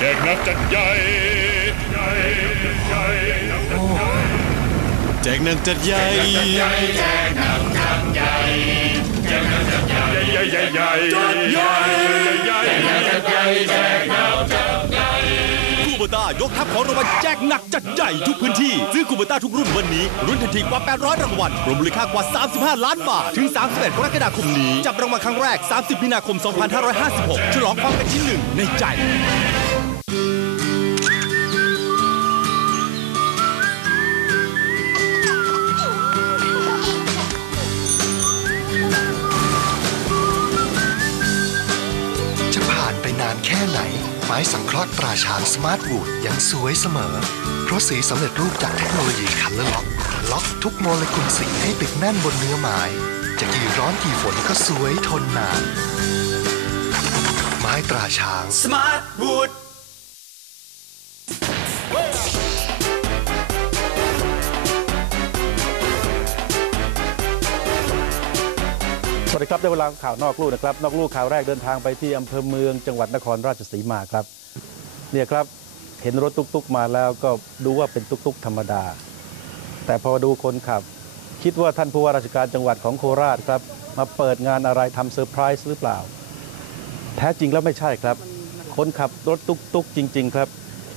แจกนักจัดใหญ่ใหญ่ใหญ่แจกนักจัดใหญ่แจกหนังจัดใหญ่ใหญ่ใหญ่ใหญ่ใหญ่ใหญ่ใหญ่ใหญ่คูเบต้ายกทัพของรางวัลแจกหนักจัดใหญ่ทุกพื้นที่ ซื้อคูเบต้าทุกรุ่นวันนี้รุ่นทันทีกว่า 800 รางวัลรวมมูลค่ากว่า 35 ล้านบาท ถึง 31 กรกฎาคมนี้ จับรางวัลครั้งแรก 30 มีนาคม 2556 ฉลองความเป็นที่หนึ่งในใจ จะผ่านไปนานแค่ไหน ไม้สังเคราะห์ตราช้างสมาร์ทวูดยังสวยเสมอ เพราะสีสำเร็จรูปจากเทคโนโลยีคัลเลอร์ล็อก ล็อกทุกโมเลกุลสีให้ติดแน่นบนเนื้อไม้จะกี่ร้อนกี่ฝนก็สวยทนนาน ไม้ตราช้าง Smart Wood วัสดีครับได้เวลาข่าวนอกลู่นะครับ นอกลู่ข่าวแรกเดินทางไปที่อำเภอเมืองจังหวัดนครราชสีมาครับ เนี่ยครับเห็นรถตุ๊กๆมาแล้วก็ดูว่าเป็นตุ๊กๆธรรมดา แต่พอดูคนขับ คิดว่าท่านผู้ว่าราชการจังหวัดของโคราชครับ มาเปิดงานอะไรทำเซอร์ไพรส์หรือเปล่า แท้จริงแล้วไม่ใช่ครับ คนขับรถตุ๊กๆจริง ๆ ครับ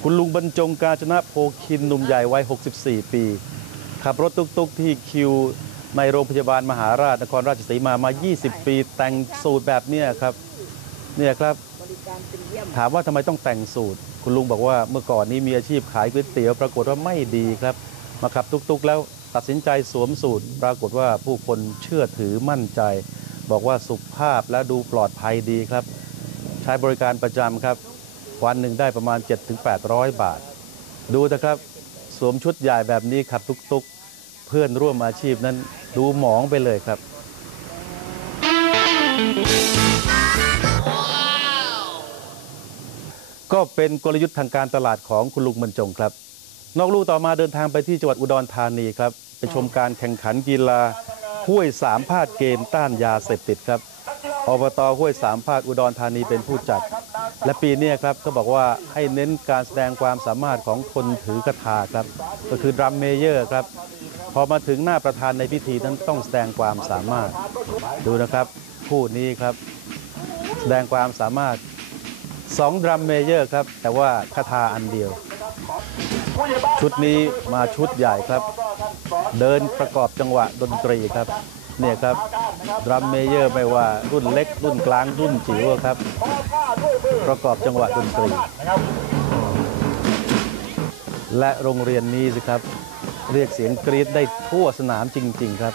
คุณลุงบรรจงกาญจนะโพคินหนุ่มใหญ่วัย 64 ปี ขับรถตุ๊กๆที่คิว ในโรงพยาบาลมหาราชนครราชสีมามา 20 ปี แต่งสูตรแบบเนี้ยครับเนี่ยครับถามว่าทำไมต้องแต่งสูตร คุณลุงบอกว่าเมื่อก่อนนี้มีอาชีพขายก๋วยเตี๋ยวปรากฏว่าไม่ดีครับ มาขับตุกๆ แล้วตัดสินใจสวมสูตร ปรากฏว่าผู้คนเชื่อถือมั่นใจ บอกว่าสุภาพและดูปลอดภัยดีครับ ใช้บริการประจำครับ วันหนึ่งได้ประมาณ 7-800 บาท ดูนะครับ สวมชุดใหญ่แบบนี้ขับตุกๆ เพื่อนร่วมอาชีพนั้นดูหมองไปเลยครับ ก็เป็นกลยุทธ์ทางการตลาดของคุณลุงบรรจงครับ นอกลู่ต่อมาเดินทางไปที่จังหวัดอุดรธานีครับ ไปชมการแข่งขันกีฬาห้วยสามพาดเกมต้านยาเสพติดครับอบตห้วยสามพาดอุดรธานีเป็นผู้จัด และปีเนี้ยครับก็บอกว่าให้เน้นการแสดงความสามารถของคนถือกระทาครับ ก็คือดรัมเมเยอร์ครับ พอมาถึงหน้าประธานในพิธีนั้นต้องแสดงความสามารถ ดูนะครับผู้นี้ครับ แสดงความสามารถสองดรัมเมเยอร์ครับ แต่ว่าคาถาอันเดียว ชุดนี้มาชุดใหญ่ครับ เดินประกอบจังหวะดนตรีครับเนี่ยครับดรัมเมเยอร์ไม่ว่ารุ่นเล็ก รุ่นกลางรุ่นจิ๋วครับ ประกอบจังหวะดนตรี และโรงเรียนนี้สิครับ เรียกเสียงกรี๊ดได้ทั่วสนามจริง ๆ ครับ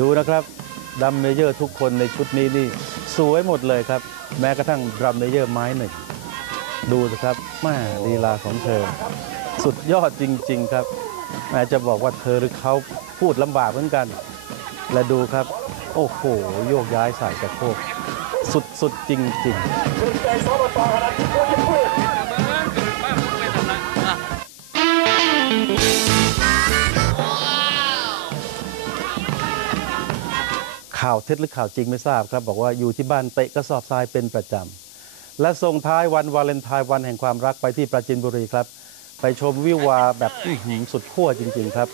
ดูนะครับดัมเมเยอร์ทุกคนในชุดนี้นี่สวยหมดเลยครับ แม้กระทั่งดัมเมเยอร์ไม้หนึ่งดูสิครับแม่ลีลาของเธอ สุดยอดจริง ๆ ครับแม้จะบอกว่าเธอหรือเขาพูดลำบากเหมือนกัน และดูครับ โอ้โห โยกย้ายสายกระโคกสุด ๆ จริง ๆ ข่าวเท็จหรือข่าวจริงไม่ทราบครับ บอกว่าอยู่ที่บ้านเตะกระสอบทรายเป็นประจำ และส่งท้ายวันวาเลนไทน์วันแห่งความรักไปที่ปราจินบุรีครับ ไปชมวิวาแบบหสุดขั้วจริง ๆครับ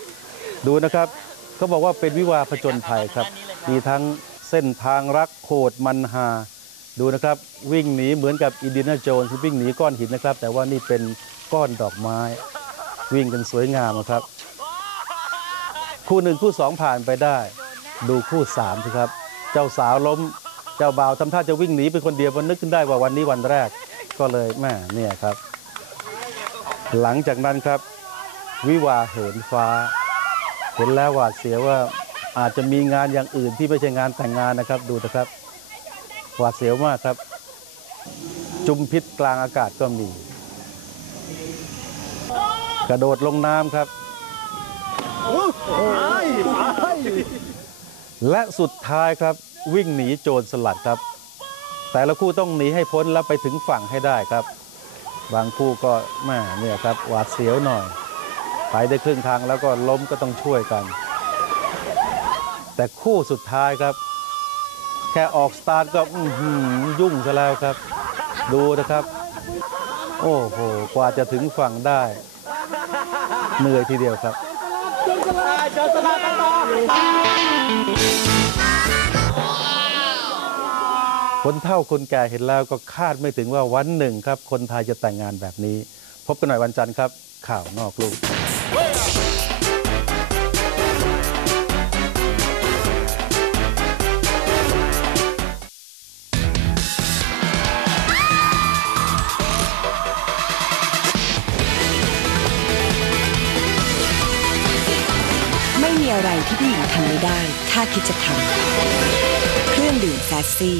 ดูนะครับเขาบอกว่าเป็นวิวาผจญภัยครับ มีทั้งเส้นทางรักโคดมันฮาดูนะครับ วิ่งหนีเหมือนกับอินเดียนาโจนที่วิ่งหนีก้อนหินนะครับ แต่ว่านี่เป็นก้อนดอกไม้ วิ่งกันสวยงามครับ คู่หนึ่งคู่สองผ่านไปได้ ดูคู่สามสิครับ เจ้าสาวล้ม เจ้าบ่าวทำท่าจะวิ่งหนีไปคนเดียวมันนึกขึ้นได้ว่าวันนี้วันแรก ก็เลยแม่เนี่ยครับ หลังจากนั้นครับ วิวาเหินฟ้า เห็นแล้วหวาดเสียวว่าอาจจะมีงานอย่างอื่นที่ไม่ใช่งานแต่งงานนะครับ ดูนะครับ หวาดเสียวมากครับ จุมพิษกลางอากาศก็มี กระโดดลงน้ำครับ และสุดท้ายครับวิ่งหนีโจรสลัดครับ แต่ละคู่ต้องหนีให้พ้นแล้วไปถึงฝั่งให้ได้ครับ บางคู่ก็แม่เนี่ยครับหวาดเสียวหน่อยไปได้ครึ่งทางแล้วก็ล้มก็ต้องช่วยกัน แต่คู่สุดท้ายครับ แค่ออกสตาร์ทก็ยุ่งซะแล้วครับ ดูนะครับ โอ้โหกว่าจะถึงฝั่งได้ เหนื่อยทีเดียวครับ คนเฒ่าคนแก่เห็นแล้วก็คาดไม่ถึงว่าวันหนึ่งครับ คนไทยจะแต่งงานแบบนี้ พบกันหน่อยวันจันทร์ครับ ข่าวนอกลูก อะไรที่ผู้หญิงทำไม่ได้ ถ้าคิดจะทำเครื่องดื่มแซซี่